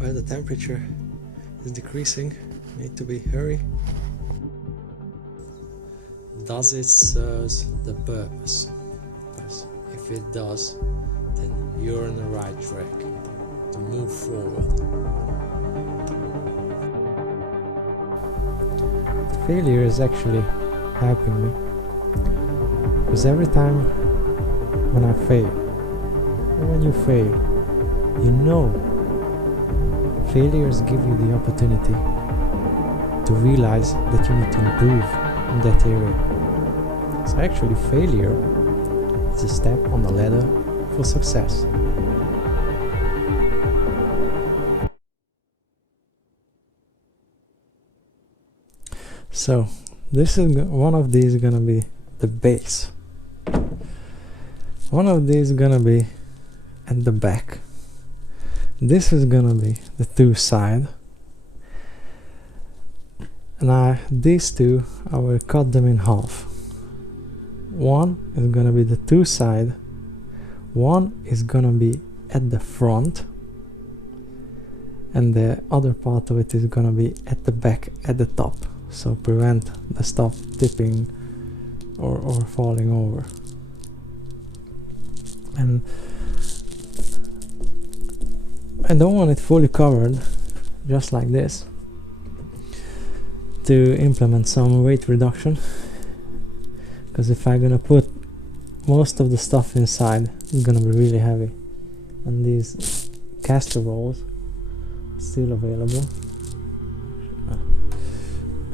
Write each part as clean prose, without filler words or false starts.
Well, the temperature is decreasing. Need to be hurry. Does it serve the purpose? Because if it does, then you're on the right track to move forward. Failure is actually helping me, because every time when I fail, or when you fail, you know failures give you the opportunity to realize that you need to improve in that area. So actually failure is a step on the ladder for success. So this is one of these is gonna be the base. One of these is gonna be at the back. This is gonna be the two side. And these two, I will cut them in half. One is gonna be the two side. One is gonna be at the front. And the other part of it is gonna be at the back, at the top. So prevent the stuff tipping or falling over. And I don't want it fully covered, just like this, to implement some weight reduction, because if I'm gonna put most of the stuff inside, it's gonna be really heavy. And these caster rolls are still available.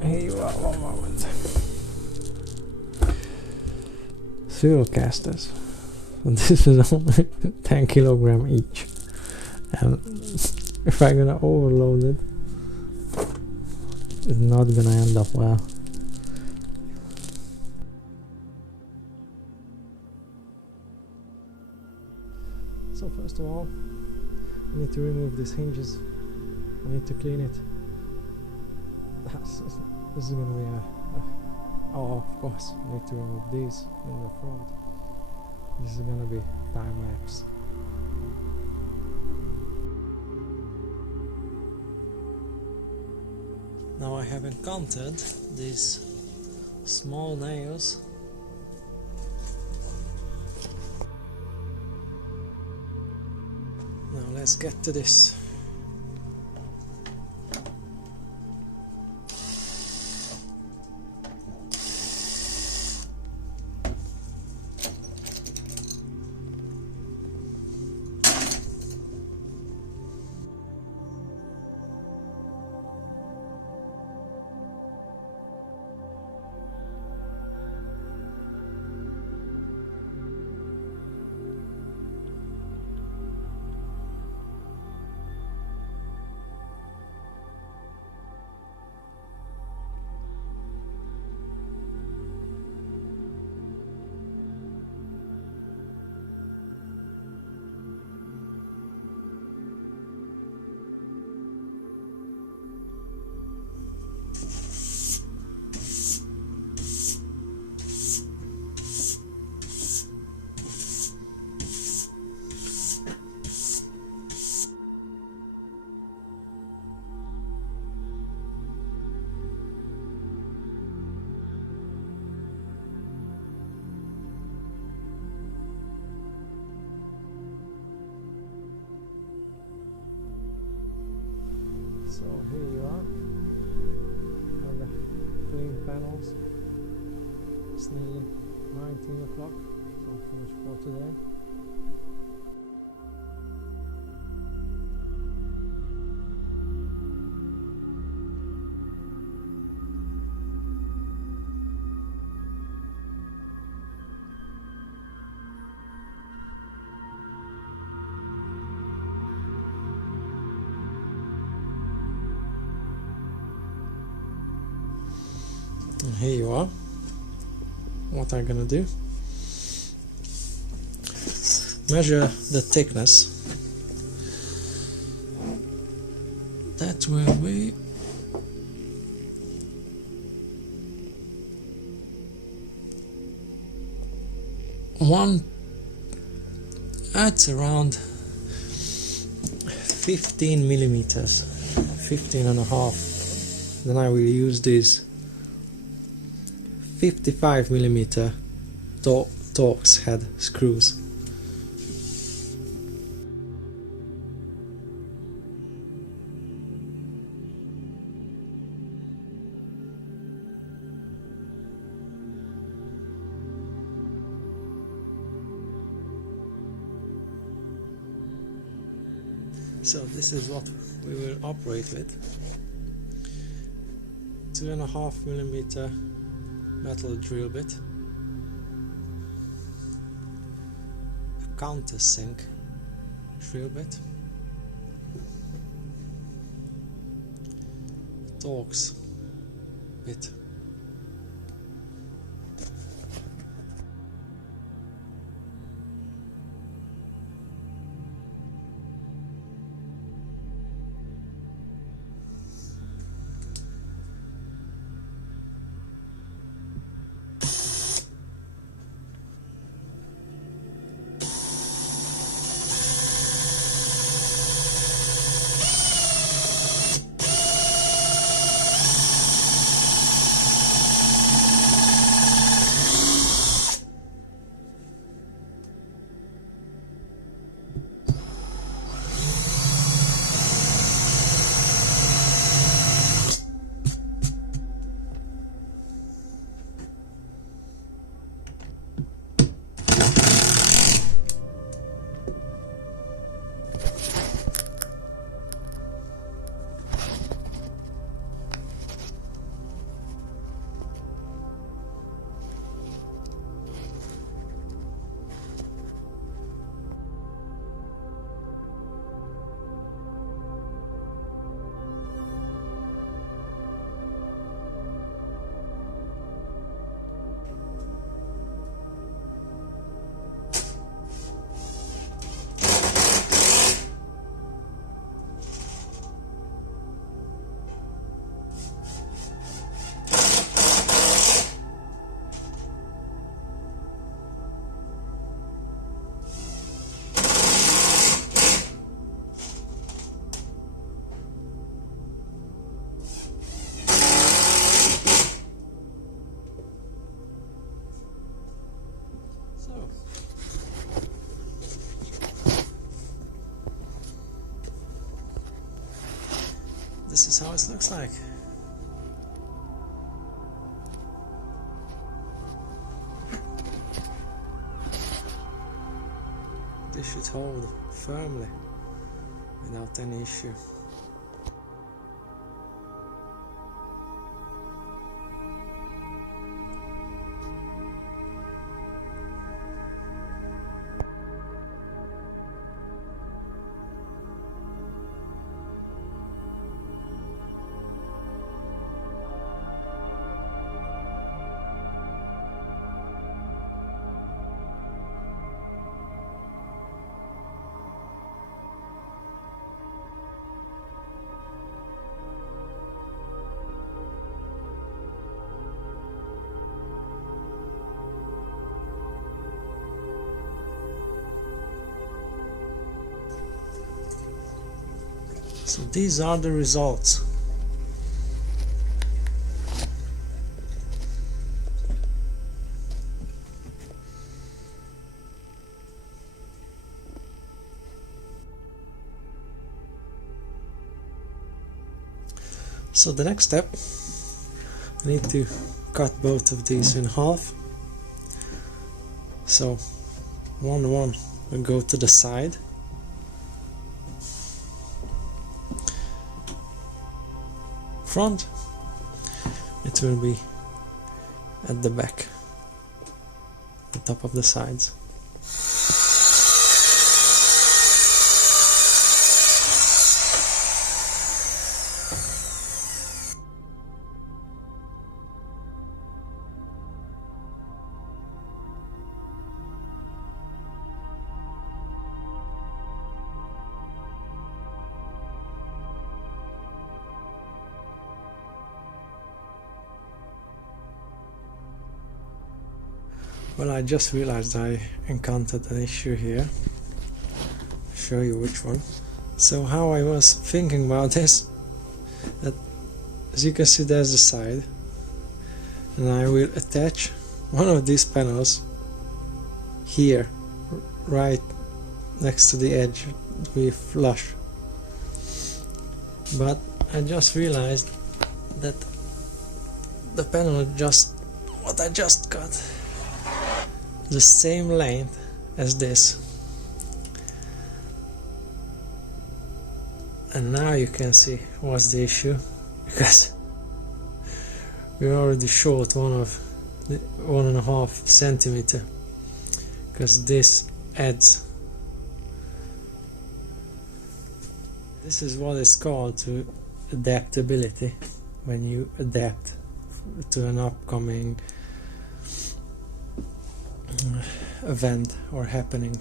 Here you are, 1 moment. Zero casters. And this is only 10 kilogram each. And if I'm gonna overload it, it's not gonna end up well. So first of all, I need to remove these hinges. I need to clean it. This is gonna be oh, of course, I need to remove these in the front. This is gonna be time lapse. Now I have encountered these small nails. Now let's get to this. So here you are, on the clean panels. It's nearly 19 o'clock, so I'm finished for today. And here you are. What I'm gonna do, measure the thickness. That will be it's around 15 millimeters, 15 and a half. Then I will use these 55 millimeter Torx head screws. So this is what we will operate with. 2.5 millimeter metal drill bit, a countersink drill bit, a Torx bit, this is how it looks like. This should hold firmly without any issue. So these are the results. So the next step, I need to cut both of these in half. So one will go to the side. Front, it will be at the back, the top of the sides. Well, I just realized I encountered an issue here. I'll show you which one. So how I was thinking about this, that as you can see there's the side, and I will attach one of these panels here, right next to the edge, to be flush. But I just realized that the panel what I just got, the same length as this. And now you can see what's the issue, because we're already short 1.5 centimeter, because this adds. This is what is called to adaptability, when you adapt to an upcoming event or happening.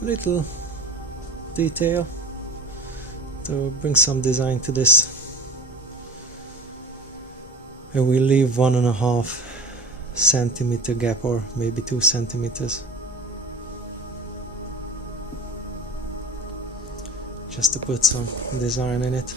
Little detail to bring some design to this, and we leave 1.5 centimeter gap, or maybe 2 centimeters, just to put some design in it.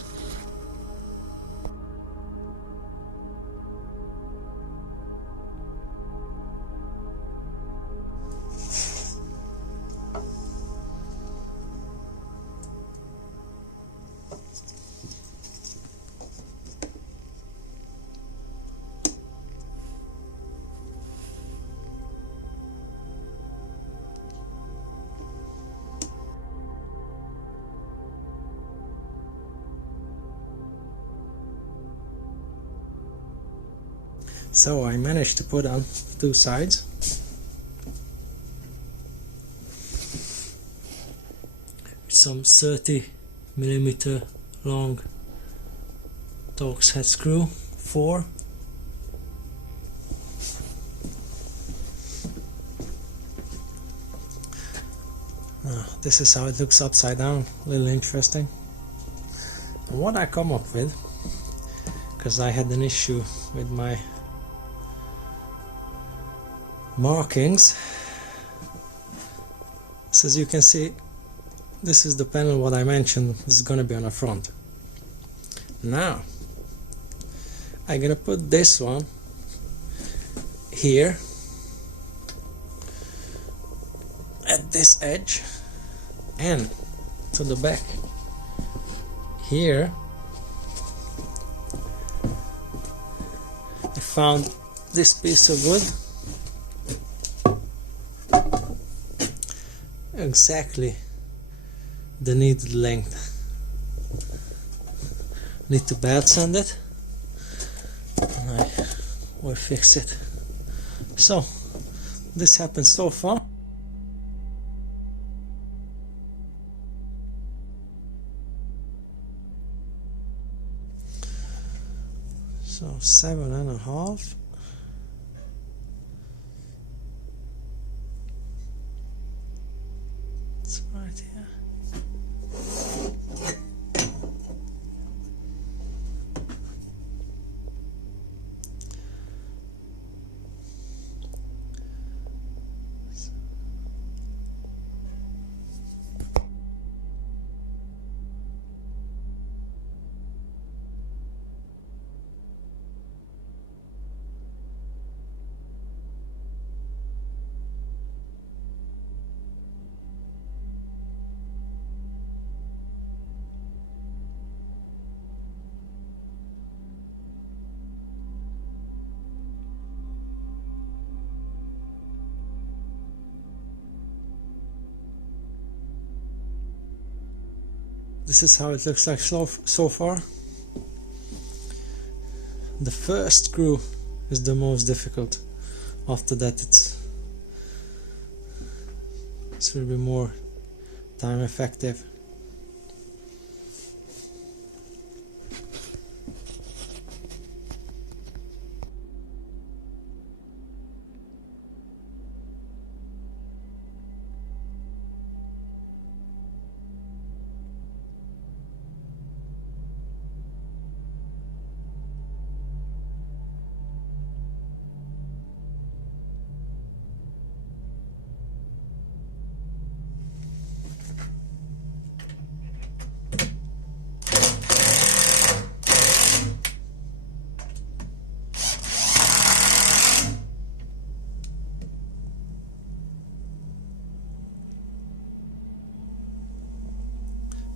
So I managed to put on 2 sides. Some 30mm long Torx head screw, 4. This is how it looks upside down, a little interesting. And what I come up with, because I had an issue with my markings, so as you can see, this is the panel what I mentioned is gonna be on the front. Now I'm gonna put this one here at this edge, and to the back here I found this piece of wood, exactly the needed length. Need to belt sand it, and I will fix it. So this happened so far. So 7.5. It's right here. This is how it looks like so far. The first screw is the most difficult. After that it will be more time effective.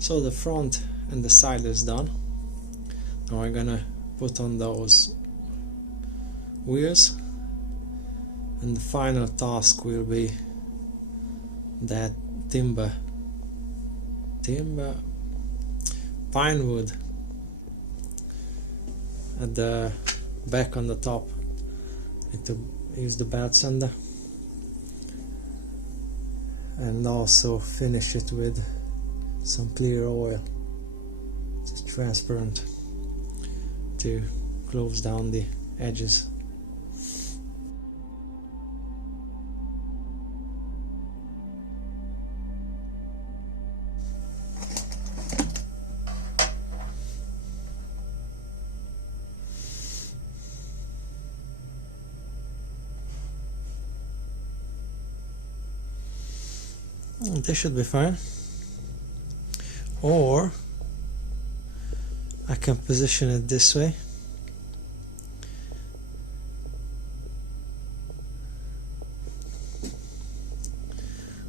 So the front and the side is done. Now I'm gonna put on those wheels, and the final task will be that pine wood at the back on the top. Need to use the belt sander and also finish it with some clear oil, just transparent, to close down the edges. This should be fine. Or I can position it this way.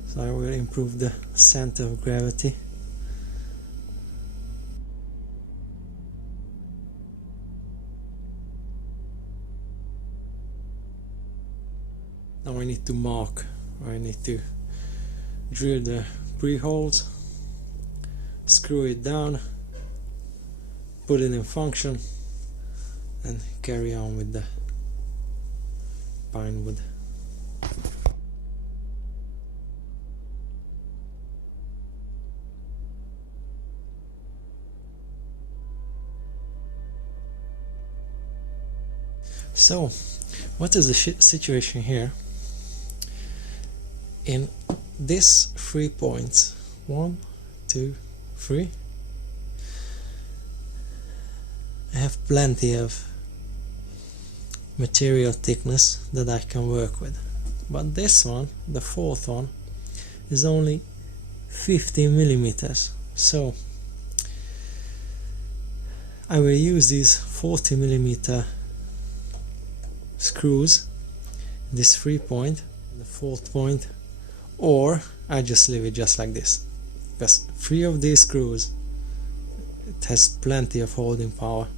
So I will improve the center of gravity. Now I need to mark, or I need to drill the pre-holes, screw it down, put it in function, and carry on with the pine wood. So, what is the situation here? In these 3 points, 1, 2, 3, I have plenty of material thickness that I can work with. But this one, the fourth one, is only 50 millimeters. So I will use these 40 millimeter screws, this 3 point, the 4th point, or I just leave it just like this, because 3 of these screws, it has plenty of holding power.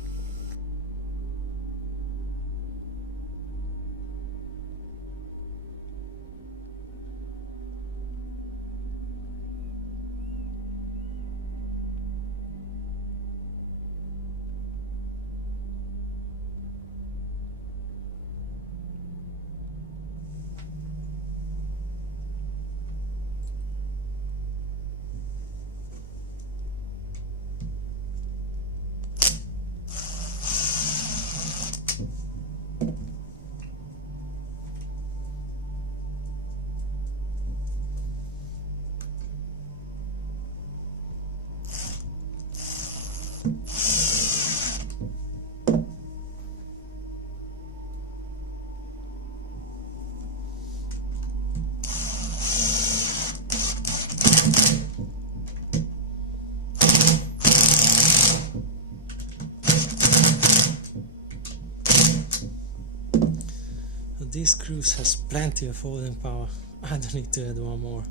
These screws has plenty of holding power. I don't need to add one more.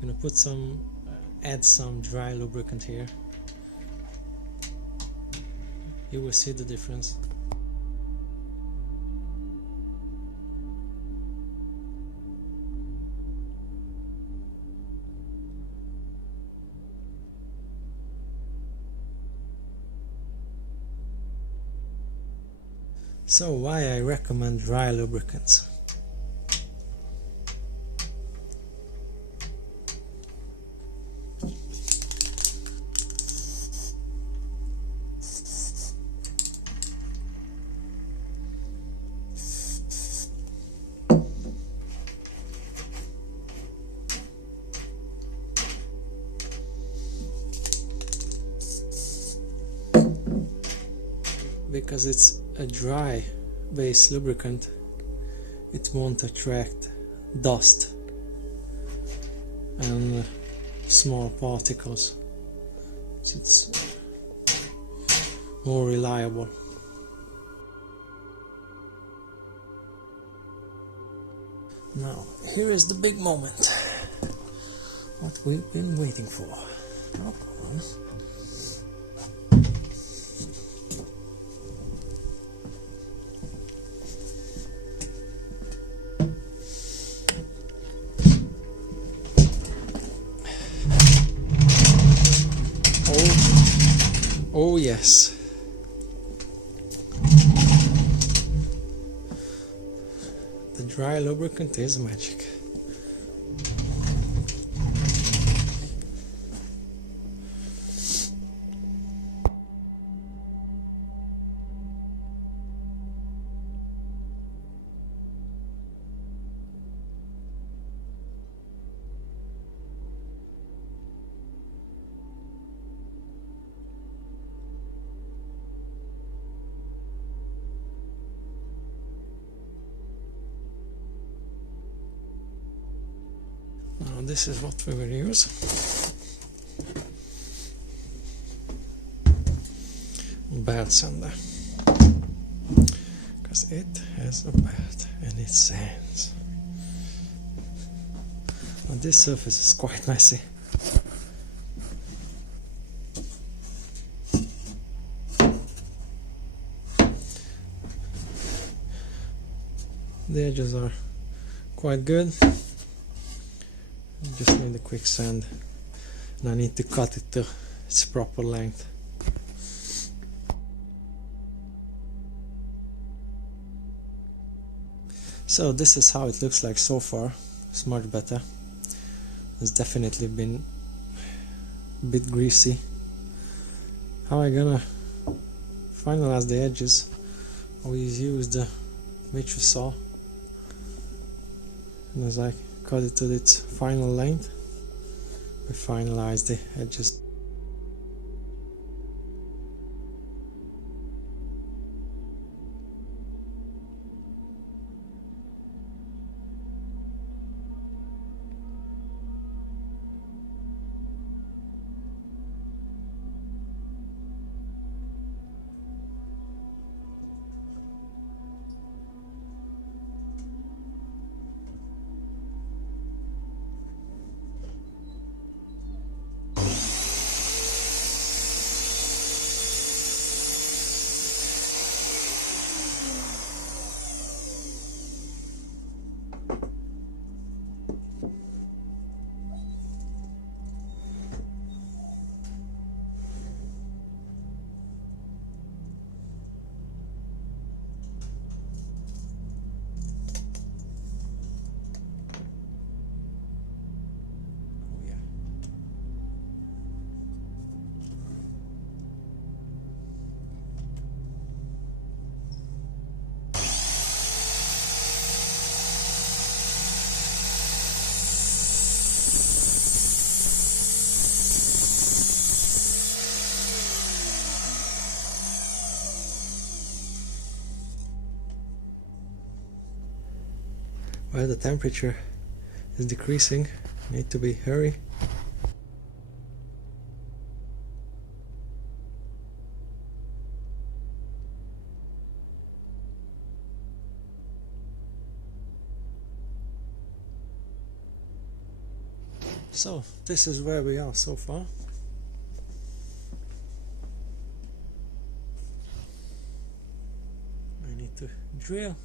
I'm gonna put some, add some dry lubricant here. You will see the difference. So why I recommend dry lubricants? Because it's a dry base lubricant, it won't attract dust and small particles. So it's more reliable. Now, here is the big moment. what we've been waiting for. No problems. Oh yes. The dry lubricant is magic. Now this is what we will use. Belt sander, because it has a belt and it sands. Now this surface is quite messy. The edges are quite good. Just need a quick sand, and I need to cut it to its proper length. So this is how it looks like so far. It's much better. It's definitely been a bit greasy. How am I gonna finalize the edges? Always use the miniature saw, and as I cut it to its final length, we finalize the edges. While the temperature is decreasing, need to be hurry. So this is where we are so far. I need to drill,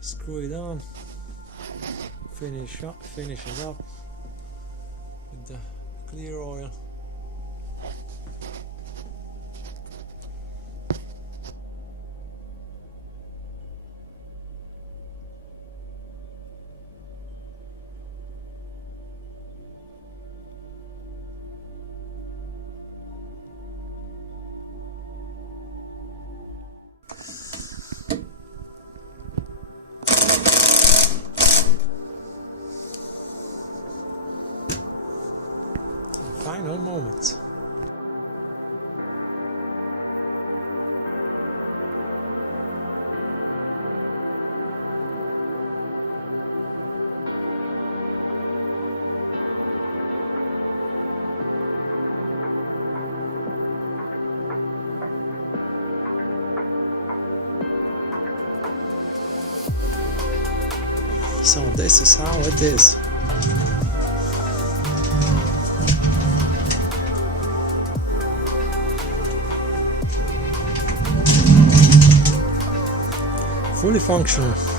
screw it on, finish it up with the clear oil. Final moments. So this is how it is. fully functional.